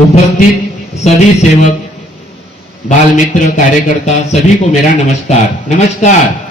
उपस्थित सभी सेवक, बाल मित्र, कार्यकर्ता सभी को मेरा नमस्कार। नमस्कार।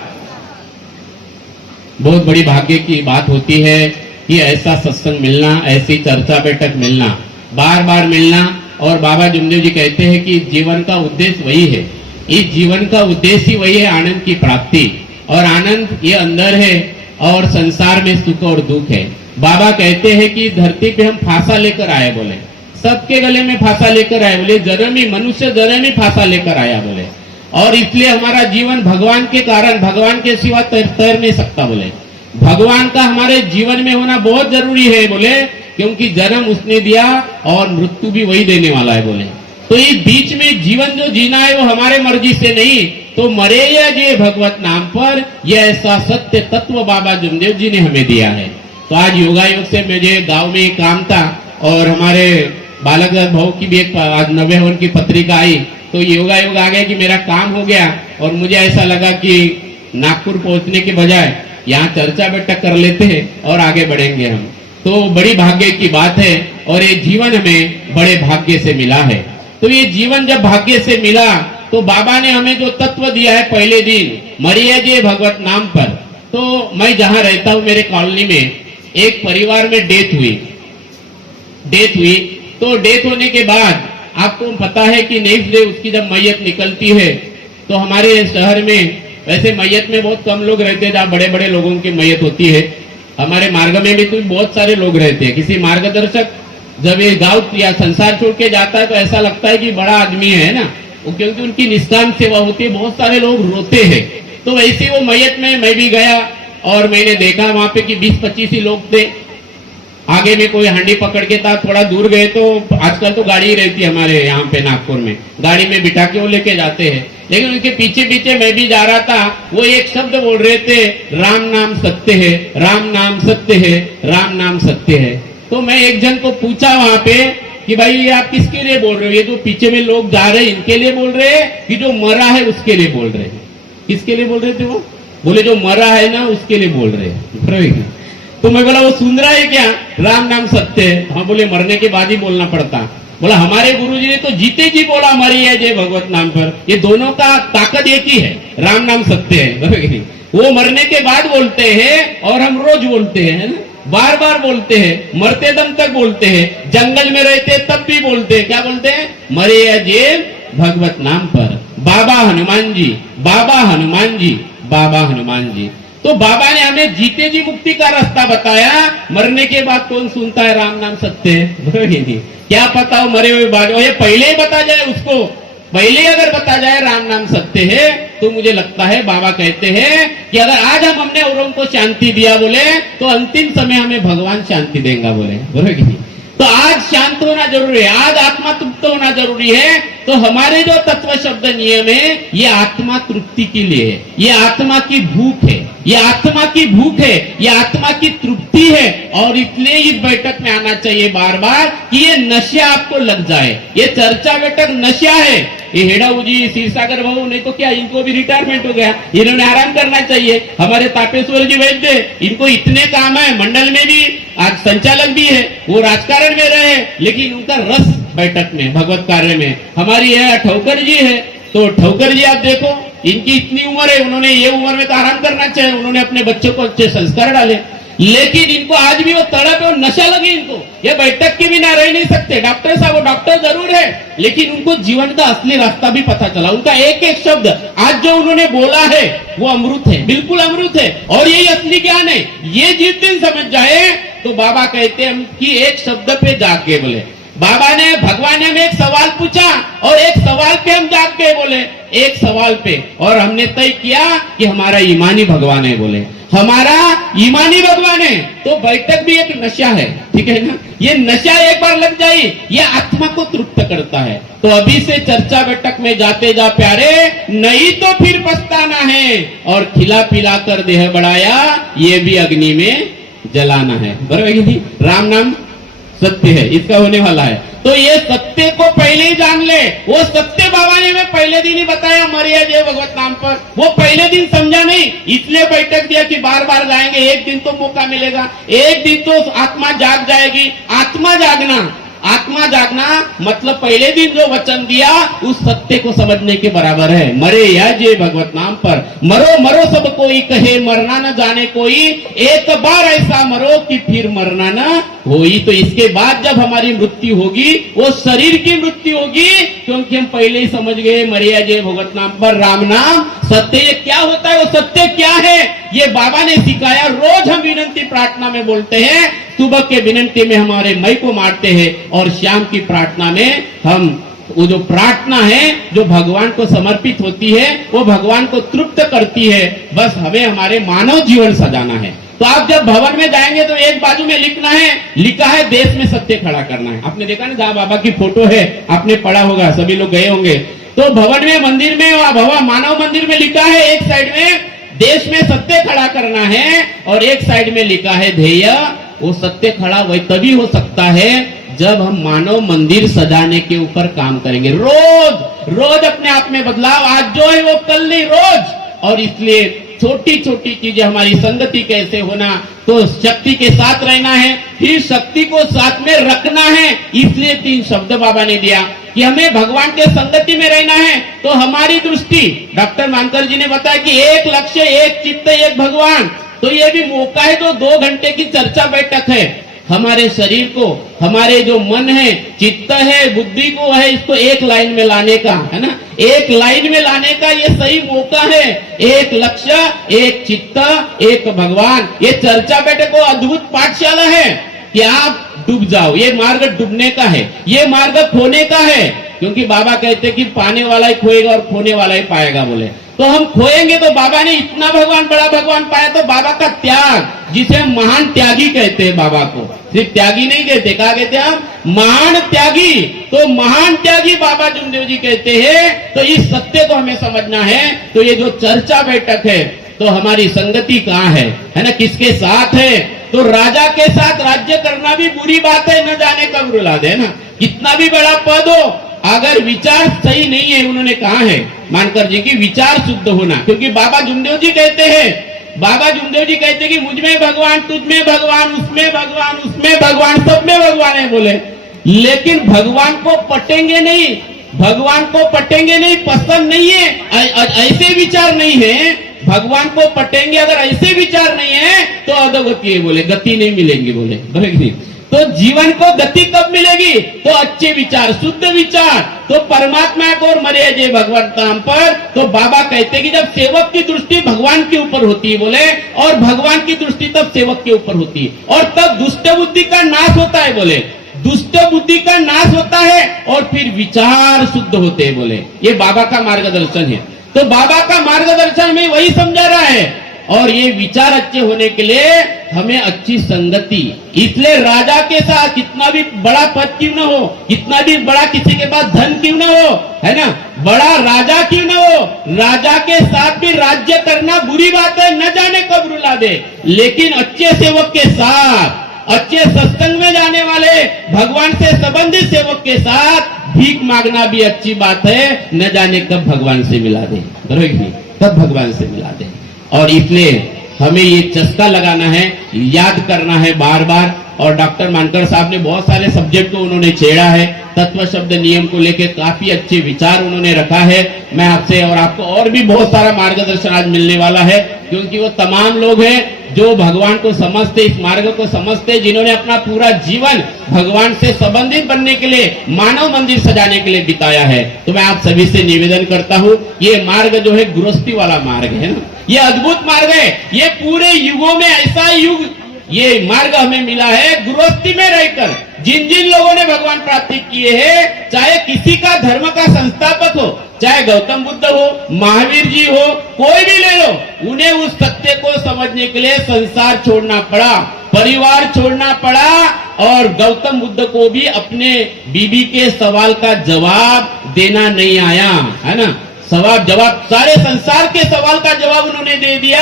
बहुत बड़ी भाग्य की बात होती है कि ऐसा सत्संग मिलना, ऐसी चर्चा बैठक मिलना, बार बार मिलना। और बाबा जुमदेव जी कहते हैं कि जीवन का उद्देश्य वही है, इस जीवन का उद्देश्य ही वही है, आनंद की प्राप्ति। और आनंद ये अंदर है और संसार में सुख और दुख है। बाबा कहते हैं कि धरती पे हम फांसा लेकर आए, बोले सबके गले में फांसा लेकर आए, बोले जन्म ही मनुष्य जन्म ही फांसा लेकर आया, बोले। और इसलिए हमारा जीवन भगवान के कारण, भगवान के सिवा तैर नहीं सकता, बोले। भगवान का हमारे जीवन में होना बहुत जरूरी है, बोले, क्योंकि जन्म उसने दिया और मृत्यु भी वही देने वाला है, बोले। तो इस बीच में जीवन जो जीना है वो हमारे मर्जी से नहीं, तो मरे या जिए भगवत नाम पर, यह ऐसा सत्य तत्व बाबा जुमदेव जी ने हमें दिया है। तो आज योगायोग से मुझे गांव में एक काम था और हमारे बालक भाव की भी एक आज नवे हवन की पत्रिका आई, तो योगायोग आ गया कि मेरा काम हो गया। और मुझे ऐसा लगा कि नागपुर पहुंचने के बजाय यहाँ चर्चा बैठक कर लेते हैं और आगे बढ़ेंगे हम। तो बड़ी भाग्य की बात है और ये जीवन हमें बड़े भाग्य से मिला है। तो ये जीवन जब भाग्य से मिला तो बाबा ने हमें जो तत्व दिया है, पहले दिन मरिए जे भगवत नाम पर। तो मैं जहां रहता हूं मेरे कॉलोनी में एक परिवार में डेथ हुई। तो डेथ होने के बाद आपको पता है कि नेक्स्ट डे उसकी जब मैयत निकलती है तो हमारे शहर में, वैसे मैयत में बहुत कम लोग रहते हैं, जहाँ बड़े बड़े लोगों की मैयत होती है। हमारे मार्ग में भी तो बहुत सारे लोग रहते हैं। किसी मार्गदर्शक जब ये गांव या संसार छोड़ के जाता है तो ऐसा लगता है कि बड़ा आदमी है ना, क्योंकि उनकी निष्काम सेवा होती है, बहुत सारे लोग रोते हैं। तो वैसे वो मैयत में मैं भी गया और मैंने देखा वहां पे कि 20-25 ही लोग थे। आगे में कोई हांडी पकड़ के था, थोड़ा दूर गए तो आजकल तो गाड़ी ही रहती है हमारे यहाँ पे नागपुर में, गाड़ी में बिठा के वो लेके जाते हैं। लेकिन उनके पीछे पीछे मैं भी जा रहा था। वो एक शब्द बोल रहे थे, राम नाम सत्य है, राम नाम सत्य है, राम नाम सत्य है। तो मैं एक जन को पूछा वहां पे कि भाई ये आप किसके लिए बोल रहे हो? ये जो पीछे में लोग जा रहे हैं इनके लिए बोल रहे हैं कि जो मरा है उसके लिए बोल रहे हैं? किसके लिए बोल रहे थे वो? बोले जो मरा है ना उसके लिए बोल रहे हैं। तो मैं बोला वो सुन रहा है क्या? राम नाम सत्य है। हाँ, बोले मरने के बाद ही बोलना पड़ता। बोला हमारे गुरुजी ने तो जीते जी बोला मरिए जय भगवत नाम पर। ये दोनों का ताकत एक ही है, राम नाम सत्य है। वो मरने के बाद बोलते हैं और हम रोज बोलते हैं, है ना, बार बार बोलते हैं, मरते दम तक बोलते हैं, जंगल में रहते तब भी बोलते हैं। क्या बोलते हैं? मरिए जय भगवत नाम पर। बाबा हनुमान जी, बाबा हनुमान जी, बाबा हनुमान जी। तो बाबा ने हमें जीते जी मुक्ति का रास्ता बताया। मरने के बाद कौन सुनता है राम नाम सत्य है? क्या पता हो मरे हुए बाद ये पहले ही बता जाए उसको, पहले अगर बता जाए राम नाम सत्य है, तो मुझे लगता है बाबा कहते हैं कि अगर आज हमने औरों को शांति दिया, बोले, तो अंतिम समय हमें भगवान शांति देगा, बोले। बरोबर। तो आज शांत होना जरूरी है, आज आत्मा तृप्त होना जरूरी है। तो हमारे जो तत्व शब्द नियम है, ये आत्मा तृप्ति के लिए है, ये आत्मा की भूख है, ये आत्मा की भूख है, ये आत्मा की तृप्ति है। और इसलिए इस बैठक में आना चाहिए बार बार कि ये नशा आपको लग जाए। ये चर्चा बैठक नशा है। ये हेडाऊ जी, क्षीरसागर भाऊ, नहीं तो क्या, इनको भी रिटायरमेंट हो गया, इन्होंने आराम करना चाहिए। हमारे तापेश्वर जी वैद्य, इनको इतने काम है, मंडल में भी आज संचालक भी है, वो राजकारण में रहे, लेकिन उनका रस बैठक में, भगवत कार्य में। हमारी यह ठोकर जी है, तो ठोकर जी आप देखो, इनकी इतनी उम्र है, उन्होंने ये उम्र में तो आराम करना चाहिए, उन्होंने अपने बच्चों को अच्छे संस्कार डाले, लेकिन इनको आज भी वो तड़प और नशा लगी इनको। ये बैठक के बिना रह नहीं सकते। डॉक्टर साहब, वो डॉक्टर जरूर है, लेकिन उनको जीवन का असली रास्ता भी पता चला। उनका एक एक शब्द आज जो उन्होंने बोला है वो अमृत है, बिल्कुल अमृत है। और यही असली ज्ञान है। ये जिस दिन समझ जाए तो बाबा कहते हैं कि एक शब्द पे जाग के बोले। बाबा ने, भगवान ने हमें एक सवाल पूछा और एक सवाल पे हम जाग के बोले, एक सवाल पे, और हमने तय किया कि हमारा ईमानी भगवान है, बोले हमारा ईमानी भगवान है। तो बैठक भी एक नशा है, ठीक है ना। ये नशा एक बार लग जाए, ये आत्मा को तृप्त करता है। तो अभी से चर्चा बैठक में जाते जा प्यारे, नहीं तो फिर पछताना है। और खिला पिला कर देह बढ़ाया, ये भी अग्नि में जलाना है। बराबर। राम नाम सत्य है, इसका होने वाला है। तो ये सत्य को पहले ही जान ले। वो सत्य बाबा ने हमें पहले दिन ही बताया, मरिया जय भगवत नाम पर। वो पहले दिन समझा नहीं, इसलिए बैठक दिया कि बार बार जाएंगे, एक दिन तो मौका मिलेगा, एक दिन तो आत्मा जाग जाएगी। आत्मा जागना आत्मा जागना मतलब पहले दिन जो वचन दिया उस सत्य को समझने के बराबर है। मरे या जे भगवत नाम पर, मरो मरो सब कोई कहे, मरना न जाने कोई, एक बार ऐसा मरो कि फिर मरना न होई। तो इसके बाद जब हमारी मृत्यु होगी वो शरीर की मृत्यु होगी, क्योंकि हम पहले ही समझ गए मरे या जे भगवत नाम पर, राम नाम सत्य। ये क्या होता है, वो सत्य क्या है, ये बाबा ने सिखाया। रोज हम विनंती प्रार्थना में बोलते हैं, सुबह के विनंती में हमारे मई को मारते हैं और शाम की प्रार्थना में हम वो जो प्रार्थना है जो भगवान को समर्पित होती है वो भगवान को तृप्त करती है। बस हमें हमारे मानव जीवन सजाना है। तो आप जब भवन में जाएंगे तो एक बाजू में लिखना है, लिखा है देश में सत्य खड़ा करना है। आपने देखा ना जहां बाबा की फोटो है, आपने पढ़ा होगा, सभी लोग गए होंगे। तो भवन में, मंदिर में, भवन मानव मंदिर में लिखा है एक साइड में देश में सत्य खड़ा करना है और एक साइड में लिखा है ध्येय। वो सत्य खड़ा वही तभी हो सकता है जब हम मानव मंदिर सजाने के ऊपर काम करेंगे। रोज रोज अपने आप में बदलाव, आज जो है वो कल नहीं, रोज। और इसलिए छोटी छोटी चीजें, हमारी संगति कैसे होना, तो शक्ति के साथ रहना है, फिर शक्ति को साथ में रखना है। इसलिए 3 शब्द बाबा ने दिया कि हमें भगवान के संगति में रहना है। तो हमारी दृष्टि, डॉक्टर मानकर जी ने बताया कि एक लक्ष्य, एक चित्त, एक भगवान। तो ये भी मौका है, तो 2 घंटे की चर्चा बैठक है। हमारे शरीर को, हमारे जो मन है, चित्त है, बुद्धि को है, इसको एक लाइन में लाने का है ना, एक लाइन में लाने का ये सही मौका है। एक लक्ष्य, एक चित्त, एक भगवान। ये चर्चा बैठक को अद्भुत पाठशाला है कि आप डूब जाओ। ये मार्ग डूबने का है, ये मार्ग खोने का है, क्योंकि बाबा कहते कि पाने वाला ही खोएगा और खोने वाला ही पाएगा बोले। तो हम खोएंगे तो बाबा ने इतना भगवान, बड़ा भगवान पाया। तो बाबा का त्याग, जिसे हम महान त्यागी कहते हैं, बाबा को सिर्फ त्यागी नहीं कहते, क्या कहते हैं हम, महान त्यागी। तो महान त्यागी बाबा जुमदेव जी कहते हैं। तो इस सत्य को हमें समझना है। तो ये जो चर्चा बैठक है, तो हमारी संगति कहाँ है ना, किसके साथ है। तो राजा के साथ राज्य करना भी बुरी बात है, न जाने कब रुला दे ना, कितना भी बड़ा पद हो, अगर विचार सही नहीं है, उन्होंने कहा है मानकर जी की विचार शुद्ध होना। क्योंकि बाबा जुमदेव जी कहते हैं, बाबा जुमदेव जी कहते हैं कि मुझ में भगवान, तुझ में भगवान, उसमें भगवान, उसमें भगवान, सब में भगवान है बोले। लेकिन भगवान को पटेंगे नहीं, भगवान को पटेंगे नहीं, पसंद नहीं है, ऐसे विचार नहीं है। भगवान को पटेंगे अगर ऐसे विचार नहीं है तो अधोगति है बोले, गति नहीं मिलेंगी बोले, बराबर। तो जीवन को गति कब मिलेगी, तो अच्छे विचार, शुद्ध विचार, तो परमात्मा को और मरे जय भगवान नाम पर। तो बाबा कहते हैं कि जब सेवक की दृष्टि भगवान के ऊपर होती है बोले, और भगवान की दृष्टि तब सेवक के ऊपर होती है, और तब दुष्ट बुद्धि का नाश होता है बोले, दुष्ट बुद्धि का नाश होता है और फिर विचार शुद्ध होते हैं बोले। ये बाबा का मार्गदर्शन है। तो बाबा का मार्गदर्शन में वही समझा रहा है। और ये विचार अच्छे होने के लिए हमें अच्छी संगति, इसलिए राजा के साथ कितना भी बड़ा पद क्यों न हो, कितना भी बड़ा किसी के पास धन क्यों न हो, है ना, बड़ा राजा क्यों न हो, राजा के साथ भी राज्य करना बुरी बात है, न जाने कब रुला दे। लेकिन अच्छे सेवक के साथ, अच्छे सत्संग में जाने वाले, भगवान से संबंधित सेवक के साथ भीख मांगना भी अच्छी बात है, न जाने कब भगवान से मिला दे, बरोबर नहीं, कब भगवान से मिला दे। और इसलिए हमें ये चस्का लगाना है, याद करना है बार बार। और डॉक्टर मानकर साहब ने बहुत सारे सब्जेक्ट को उन्होंने छेड़ा है, तत्व शब्द नियम को लेकर काफी अच्छे विचार उन्होंने रखा है। मैं आपसे और आपको और भी बहुत सारा मार्गदर्शन आज मिलने वाला है, क्योंकि वो तमाम लोग हैं जो भगवान को समझते, इस मार्ग को समझते, जिन्होंने अपना पूरा जीवन भगवान से संबंधित बनने के लिए, मानव मंदिर सजाने के लिए बिताया है। तो मैं आप सभी से निवेदन करता हूँ, ये मार्ग जो है गृहस्थी वाला मार्ग है ना, ये अद्भुत मार्ग है। ये पूरे युगों में ऐसा युग, ये मार्ग हमें मिला है गृहस्थी में रहकर। जिन जिन लोगों ने भगवान प्राप्ति किए हैं, चाहे किसी का धर्म का संस्थापक हो, चाहे गौतम बुद्ध हो, महावीर जी हो, कोई भी ले लो, उन्हें उस सत्य को समझने के लिए संसार छोड़ना पड़ा, परिवार छोड़ना पड़ा। और गौतम बुद्ध को भी अपने बीबी के सवाल का जवाब देना नहीं आया, है ना, सवाल जवाब, सारे संसार के सवाल का जवाब उन्होंने दे दिया,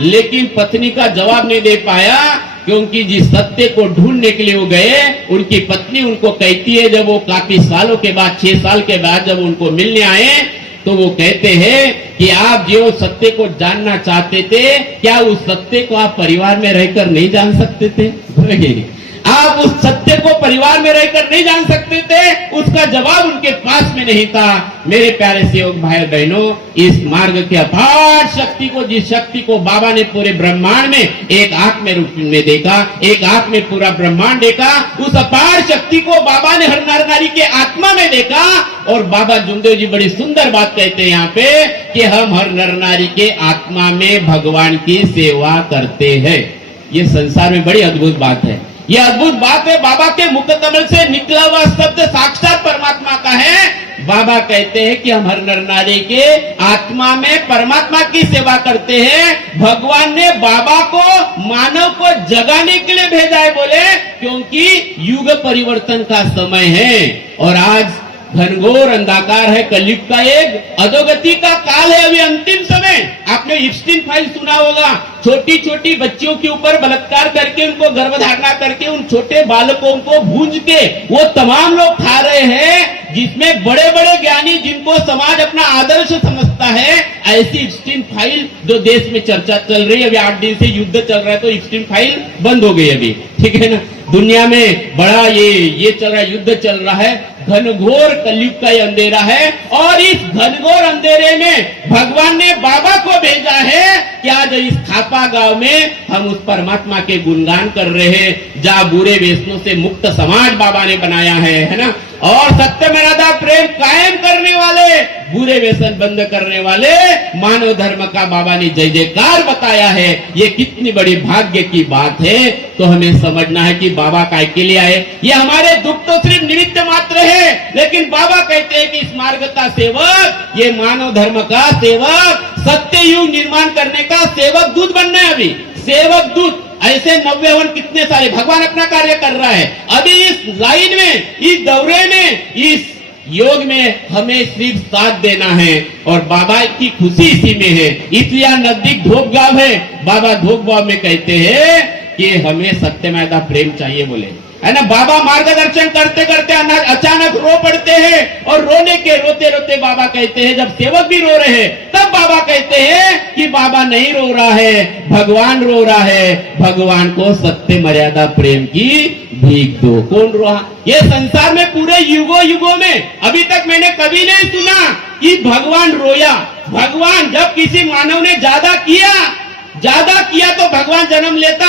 लेकिन पत्नी का जवाब नहीं दे पाया, क्योंकि जिस सत्य को ढूंढने के लिए वो गए, उनकी पत्नी उनको कहती है, जब वो काफी सालों के बाद, 6 साल के बाद जब उनको मिलने आए, तो वो कहते हैं कि आप जो सत्य को जानना चाहते थे, क्या उस सत्य को आप परिवार में रहकर नहीं जान सकते थे? आप उस सत्य को परिवार में रहकर नहीं जान सकते थे, उसका जवाब उनके पास में नहीं था। मेरे प्यारे सेवक भाई बहनों, इस मार्ग की अपार शक्ति को, जिस शक्ति को बाबा ने पूरे ब्रह्मांड में एक आंख में रूप में देखा, एक आंख में पूरा ब्रह्मांड देखा, उस अपार शक्ति को बाबा ने हर नर नारी के आत्मा में देखा। और बाबा जुमदेव जी बड़ी सुंदर बात कहते हैं यहाँ पे कि हम हर नर नारी के आत्मा में भगवान की सेवा करते हैं। ये संसार में बड़ी अद्भुत बात है, ये अद्भुत बात है। बाबा के मुख कमल से निकला हुआ शब्द साक्षात परमात्मा का है। बाबा कहते हैं कि हम हर नर नारी के आत्मा में परमात्मा की सेवा करते हैं। भगवान ने बाबा को मानव को जगाने के लिए भेजा है, बोले क्योंकि युग परिवर्तन का समय है और आज घनघोर अंधकार है, कलयुग का एक अधोगति का काल है, अभी अंतिम समय। आपने इप्स्टीन फाइल सुना होगा, छोटी छोटी बच्चियों के ऊपर बलात्कार करके उनको गर्भधारणा करके उन छोटे बालकों को भूंज के वो तमाम लोग खा रहे हैं, जिसमें बड़े बड़े ज्ञानी जिनको समाज अपना आदर्श समझता है, ऐसी इप्स्टीन फाइल जो देश में चर्चा चल रही है। अभी 8 दिन से युद्ध चल रहा है तो इप्स्टीन फाइल बंद हो गई अभी, ठीक है ना। दुनिया में बड़ा ये चल रहा है, युद्ध चल रहा है, घनघोर कलयुग का ये अंधेरा है। और इस घनघोर अंधेरे में भगवान ने बाबा को भेजा है कि आज इस खापा गांव में हम उस परमात्मा के गुणगान कर रहे हैं, जहां बुरे व्यसनों से मुक्त समाज बाबा ने बनाया है ना। और सत्य में राधा प्रेम कायम करने वाले, बुरे व्यसन बंद करने वाले मानव धर्म का बाबा ने जय जयकार बताया है। ये कितनी बड़ी भाग्य की बात है। तो हमें समझना है कि बाबा काय के लिए आए। ये हमारे दुख तो सिर्फ निमित्त मात्र है, लेकिन बाबा कहते हैं कि इस मार्ग का सेवक, ये मानव धर्म का सेवक, सत्य युग निर्माण करने का सेवक दूत बनना है। अभी सेवक दूत ऐसे 90 कितने सारे भगवान अपना कार्य कर रहा है। अभी इस लाइन में, इस दौरे में, इस योग में हमें सिर्फ साथ देना है और बाबा की खुशी इसी में है। इसलिए नजदीक धोप गांव है, बाबा धोप गांव में कहते हैं कि हमें सत्यमेव प्रेम चाहिए, बोले है ना। बाबा मार्गदर्शन करते करते अचानक रो पड़ते हैं और रोने के रोते रोते बाबा कहते हैं, जब सेवक भी रो रहे हैं तब बाबा कहते हैं कि बाबा नहीं रो रहा है, भगवान रो रहा है, भगवान को सत्य मर्यादा प्रेम की भीख दो। कौन रोहा? ये संसार में पूरे युगों युगों में अभी तक मैंने कभी नहीं सुना कि भगवान रोया। भगवान जब किसी मानव ने ज्यादा किया तो भगवान जन्म लेता।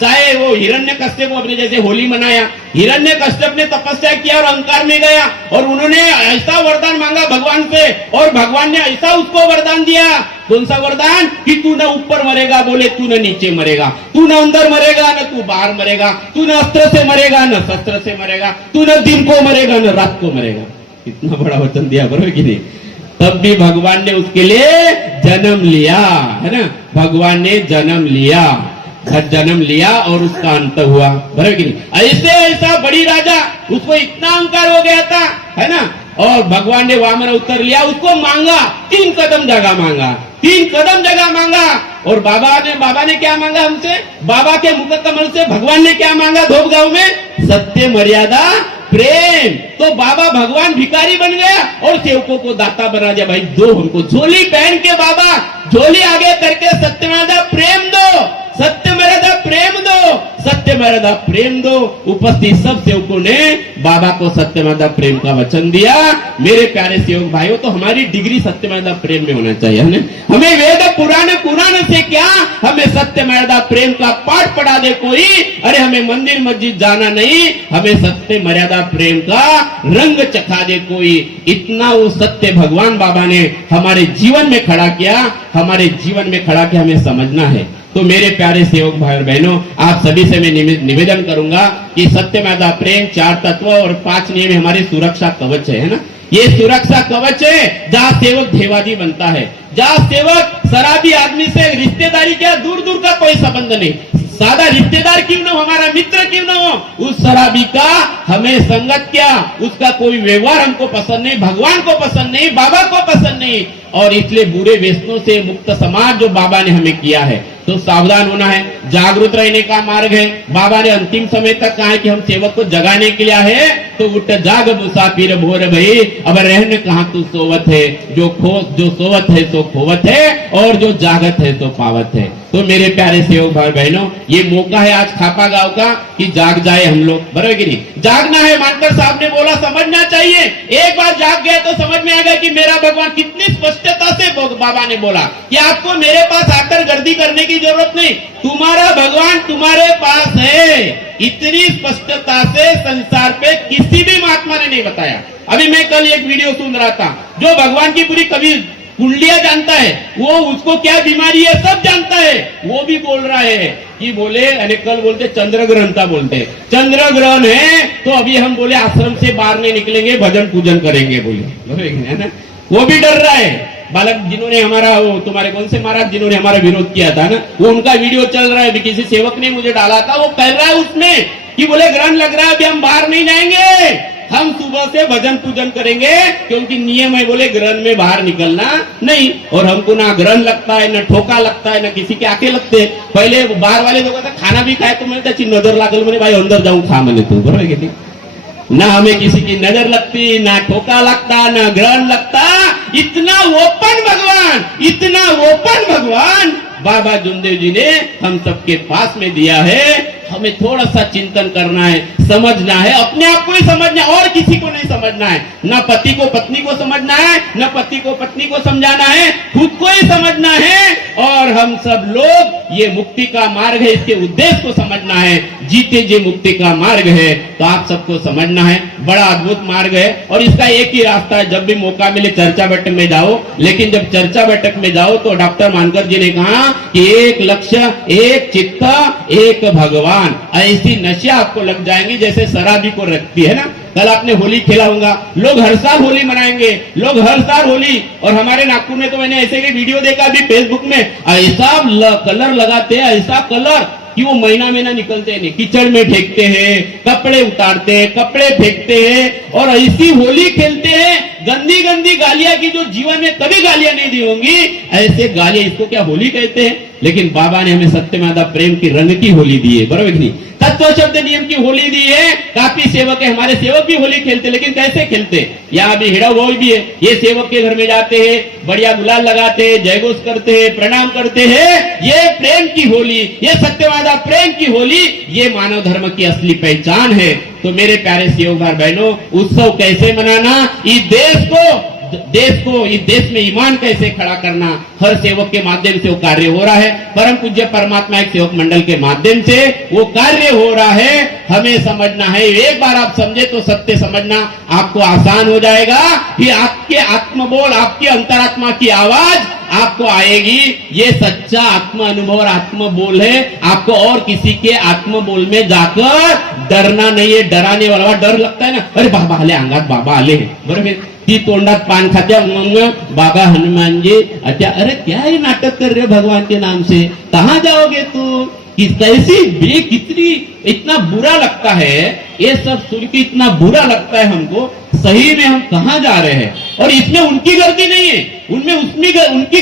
चाहे वो हिरण्यकश्यप को अपने जैसे होली मनाया, हिरण्यकश्यप ने तपस्या किया और अहंकार में गया और उन्होंने ऐसा वरदान मांगा भगवान से और भगवान ने ऐसा उसको वरदान दिया। कौन सा वरदान? कि तू न ऊपर मरेगा, बोले तू न नीचे मरेगा, तू न अंदर मरेगा न तू बाहर मरेगा, तू न अस्त्र से मरेगा न शस्त्र से मरेगा, तू न दिन को मरेगा न रात को मरेगा। इतना बड़ा वचन दिया, बरोबर कि नहीं? तब भी भगवान ने उसके लिए जन्म लिया, है ना। भगवान ने जन्म लिया और उसका अंत हुआ, बराबर कि नहीं? ऐसे ऐसा बड़ी राजा, उसको इतना अहंकार हो गया था, है ना। और भगवान ने वामन अवतार लिया, उसको मांगा, 3 कदम जगह मांगा। और बाबा ने क्या मांगा हमसे? बाबा के मुख कमल से भगवान ने क्या मांगा? धोप गांव में सत्य मर्यादा प्रेम। तो बाबा भगवान भिखारी बन गया और सेवकों को दाता बना दिया। भाई दो हमको, झोली पहन के बाबा झोली आगे करके सत्य मर्यादा प्रेम दो, सत्य मर्यादा प्रेम दो, सत्य मर्यादा प्रेम दो। उपस्थित सब सेवकों ने बाबा को सत्य मर्यादा प्रेम का वचन दिया। मेरे प्यारे सेवक भाइयों, तो हमारी डिग्री सत्य मर्यादा प्रेम में होना चाहिए। हमें वेद पुराण से क्या, हमें सत्य मर्यादा प्रेम का पाठ पढ़ा दे कोई, अरे हमें मंदिर मस्जिद जाना नहीं, हमें सत्य मर्यादा प्रेम का रंग चखा दे कोई। इतना वो सत्य भगवान बाबा ने हमारे जीवन में खड़ा किया, हमें समझना है। तो मेरे प्यारे सेवक भाई बहनों, आप सभी से मैं निवेदन करूंगा कि सत्य मर्यादा प्रेम 4 तत्व और 5 नियम हमारे सुरक्षा कवच है ना। ये सुरक्षा कवच है जहाँ सेवक देवादी बनता है, जहाँ सेवक शराबी आदमी से रिश्तेदारी क्या, दूर दूर का कोई संबंध नहीं, सादा रिश्तेदार क्यों न हो, हमारा मित्र क्यों न हो, उस शराबी का हमें संगत क्या, उसका कोई व्यवहार हमको पसंद नहीं, भगवान को पसंद नहीं, बाबा को पसंद नहीं। और इसलिए बुरे व्यसनों से मुक्त समाज जो बाबा ने हमें किया है, तो सावधान होना है, जागरूक रहने का मार्ग है। बाबा ने अंतिम समय तक कहा है कि हम सेवक को जगाने के लिए है, तो उठ जाग मुसाफिर भोर भई, अब रहन कहाँ तू सोवत है, जो सोवत है सो खोवत है और जो जागत है सो पावत है। तो मेरे प्यारे सेवक भाई बहनों, ये मौका है आज खापा गांव का कि जाग जाए हम लोग, बराबर कि नहीं? जागना है, मानकर साहब ने बोला, समझना चाहिए। एक बार जाग गए तो समझ में आएगा कि मेरा भगवान, कितनी स्पष्टता से बाबा ने बोला कि आपको मेरे पास आकर गर्दी करने की जरूरत नहीं, तुम्हारा भगवान तुम्हारे पास है। इतनी स्पष्टता से संसार पे किसी भी महात्मा ने नहीं बताया। अभी मैं कल एक वीडियो सुन रहा था, जो भगवान की पूरी कवि कुंडलियां जानता है, वो उसको क्या बीमारी है सब जानता है, वो भी बोल रहा है कि बोले, अरे कल बोलते चंद्र ग्रहण का, बोलते चंद्र ग्रहण है तो अभी हम बोले आश्रम से बाहर नहीं निकलेंगे, भजन पूजन करेंगे, बोले है ना। वो भी डर रहा है। बालक जिन्होंने हमारा, वो तुम्हारे कौन से महाराज जिन्होंने हमारा विरोध किया था ना, वो उनका वीडियो चल रहा है, किसी सेवक ने मुझे डाला था, वो कह रहा है उसमें कि बोले ग्रहण लग रहा है, अभी हम बाहर नहीं जाएंगे, हम सुबह से भजन पूजन करेंगे, क्योंकि नियम है बोले ग्रहण में बाहर निकलना नहीं। और हमको ना ग्रहण लगता है, ना ठोका लगता है, ना किसी के आके लगते। पहले बाहर वाले लोग खाना भी खाए तो मैंने नजर लागल, मैंने भाई अंदर जाऊं खा, मैंने तो बरोबर किती ना हमें किसी की नजर लगती, ना ठोका लगता, ना ग्रहण लगता। इतना ओपन भगवान, इतना ओपन भगवान बाबा जुमदेव जी ने हम सबके पास में दिया है। हमें थोड़ा सा चिंतन करना है, समझना है, अपने आप को ही समझना है, और किसी को नहीं समझना है। न पति को पत्नी को समझना है, न पति को पत्नी को समझाना है, खुद को ही समझना है। और हम सब लोग ये मुक्ति का मार्ग है, इसके उद्देश्य को समझना है। जीते जी मुक्ति का मार्ग है, तो आप सबको समझना है, बड़ा अद्भुत मार्ग है। और इसका एक ही रास्ता है, जब भी मौका मिले चर्चा बैठक में जाओ। लेकिन जब चर्चा बैठक में जाओ तो डॉक्टर मानकर जी ने कहा कि एक लक्ष्य, एक चित्त, एक भगवान, ऐसी नशे आपको लग जाएंगी जैसे शराबी को रखती है ना। कल आपने होली खेला होगा, लोग हर साल होली मनाएंगे, लोग हर साल होली। और हमारे नागपुर में तो मैंने ऐसे के वीडियो देखा अभी फेसबुक में, ऐसा कलर लगाते हैं, ऐसा कलर कि वो महीना महीना निकलते नहीं, कीचड़ में फेंकते हैं, कपड़े उतारते हैं, कपड़े फेंकते हैं, और ऐसी होली खेलते हैं। गंदी गंदी गालियां की जो जीवन में कभी गालियां नहीं दी होंगी, ऐसे गालियां, इसको क्या होली कहते हैं? लेकिन बाबा ने हमें सत्यमादा प्रेम की रंग की होली दी है, बराबर नहीं? तत्व शब्द नियम की होली दी है। काफी सेवक है, हमारे सेवक भी होली खेलते, लेकिन कैसे खेलते? यहाँ अभी हिड़ा वो भी है, ये सेवक के घर में जाते हैं, बढ़िया गुलाल लगाते हैं, जयघोष करते हैं, प्रणाम करते हैं। ये प्रेम की होली, ये सत्यवादा प्रेम की होली, ये मानव धर्म की असली पहचान है। तो मेरे प्यारे सेवक भाई बहनों, उत्सव कैसे मनाना, इस देश में ईमान कैसे खड़ा करना, हर सेवक के माध्यम से वो कार्य हो रहा है। परम पूज्य परमात्मा एक सेवक मंडल के माध्यम से वो कार्य हो रहा है। हमें समझना है, एक बार आप समझे तो सत्य समझना आपको आसान हो जाएगा। कि आपके आत्मबोल, आपकी अंतरात्मा की आवाज आपको आएगी। ये सच्चा आत्म अनुभव और आत्म बोल है। आपको और किसी के आत्म बोल में जाकर डरना नहीं है। डराने वाला डर लगता है ना, अरे बाबा आले, अंगात बाबा आले, बरोबर? ती तोंडात पान खात्या, बाबा हनुमान जी, अच्छा, अरे क्या ही नाटक कर रहे भगवान के नाम से, कहाँ जाओगे तू? कैसी कितनी, इतना बुरा लगता है ये सब सुन के, इतना बुरा लगता है हमको। सही में हम कहाँ जा रहे हैं? और इसमें उनकी गलती नहीं है, उनमें उनकी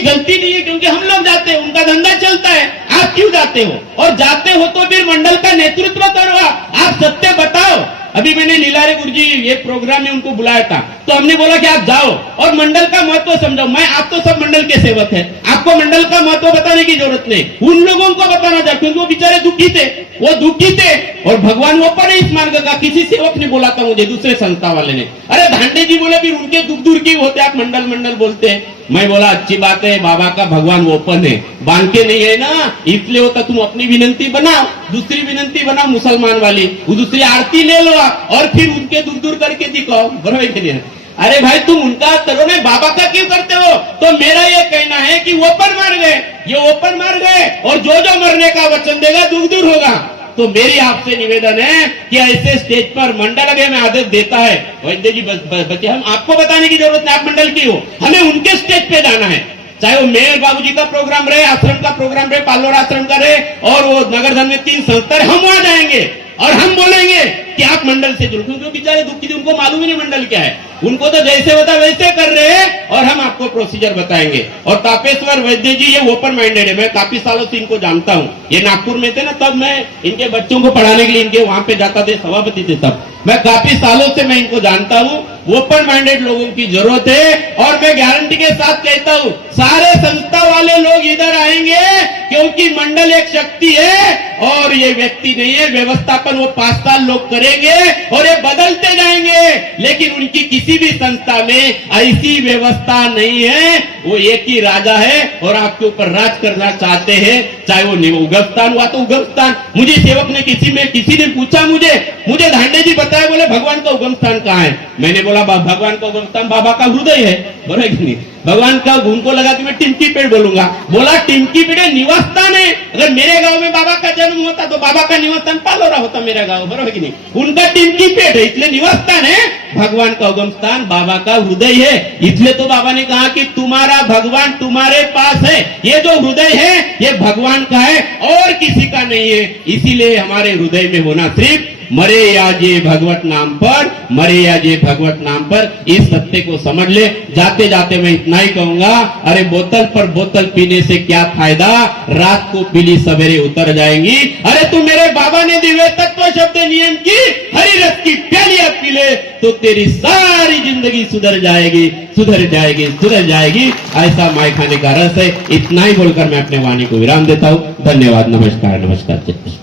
गलती नहीं है, क्योंकि हम लोग जाते हैं, उनका धंधा चलता है। आप क्यों जाते हो? और जाते हो तो फिर मंडल का नेतृत्व करो, आप सत्य बताओ। अभी मैंने लीलारे गुरुजी ये प्रोग्राम में उनको बुलाया था, तो हमने बोला कि आप जाओ और मंडल का महत्व समझाओ। मैं, आप तो सब मंडल के सेवक हैं, आपको मंडल का महत्व बताने की जरूरत नहीं, उन लोगों को बताना चाहिए, क्योंकि वो बेचारे दुखी थे, वो दुखी थे। और भगवान वो पर इस मार्ग का, किसी सेवक ने बोला था मुझे, दूसरे संस्था वाले ने, अरे धांडे जी बोले फिर उनके दुख दूर की होते, आप मंडल मंडल बोलते हैं। मैं बोला अच्छी बात है, बाबा का भगवान ओपन है, बांध के नहीं है ना, इसलिए होता तुम अपनी विनंती बनाओ, दूसरी विनंती बनाओ मुसलमान वाली, वो दूसरी आरती ले लो आप, और फिर उनके दूर दूर करके दिखाओ, बराबर के लिए। अरे भाई तुम उनका करो ना, बाबा का क्यों करते हो? तो मेरा ये कहना है कि ओपन मार्ग है, ये ओपन मार्ग है, और जो जो मरने का वचन देगा दूर दूर होगा। तो मेरी आपसे निवेदन है कि ऐसे स्टेज पर मंडल अभी हमें आदेश देता है, वैद्य जी बच्चे, हम आपको बताने की जरूरत नहीं, आप मंडल की हो, हमें उनके स्टेज पे जाना है। चाहे वो मेयर बाबूजी का प्रोग्राम रहे, आश्रम का प्रोग्राम रहे, पालोर आश्रम का रहे, और वो नगर धन में 3 संस्था, हम वहां जाएंगे और हम बोलेंगे कि आप मंडल से जुड़ो, क्योंकि बेचारे दुखी थे, उनको मालूम ही नहीं मंडल क्या है, उनको तो जैसे होता वैसे कर रहे हैं। और हम आपको प्रोसीजर बताएंगे। और तापेश्वर वैद्य जी ये ओपन माइंडेड है, मैं काफी सालों से इनको जानता हूँ। ये नागपुर में थे ना, तब मैं इनके बच्चों को पढ़ाने के लिए इनके वहां पे जाता थे, सभापति थे तब। मैं काफी सालों से मैं इनको जानता हूँ। ओपन माइंडेड लोगों की जरूरत है, और मैं गारंटी के साथ कहता हूँ सारे संस्था वाले लोग इधर आएंगे क्योंकि मंडल एक शक्ति है और ये व्यक्ति नहीं है। व्यवस्थापन वो 5 साल लोग करेंगे और ये बदलते जाएंगे, लेकिन उनकी किसी भी संस्था में ऐसी व्यवस्था नहीं है। वो एक ही राजा है और आपके ऊपर राज करना चाहते हैं, चाहे वो उगम स्थान हुआ तो उगम स्थान। मुझे सेवक ने किसी ने पूछा मुझे धांडे जी बताया, बोले भगवान का उगम स्थान कहाँ है। मैंने बोला भगवान का उगम स्थान बाबा का हृदय है, बराबर कि नहीं। भगवान का उनको लगा कि मैं टिमकी पेड़ बोलूंगा, बोला टिमकी पेड़ निवास स्थान है। अगर मेरे गांव में बाबा का जन्म होता तो बाबा का निवास स्थान पालोरा होता मेरा गांव, बराबर कि नहीं। उनका टिमकी पेड़ है इसलिए निवास स्थान है, भगवान का उगम स्थान बाबा का हृदय है। इसलिए तो बाबा ने कहा कि तुम्हारा भगवान तुम्हारे पास है, ये जो हृदय है ये भगवान का है और किसी का नहीं है। इसीलिए हमारे हृदय में होना सिर्फ मरे या जे भगवत नाम पर, मरे या जे भगवत नाम पर। इस सत्य को समझ ले। जाते जाते मैं इतना ही कहूंगा, अरे बोतल पर बोतल पीने से क्या फायदा, रात को पीली सवेरे उतर जाएंगी। अरे तू मेरे बाबा ने दिव्य तत्व शब्द नियम की हरी रस की प्यालियां पी ले तो तेरी सारी जिंदगी सुधर जाएगी, सुधर जाएगी, सुधर जाएगी। ऐसा माय खाने का रस है। इतना ही बोलकर मैं अपने वाणी को विराम देता हूं। धन्यवाद। नमस्कार, नमस्कार।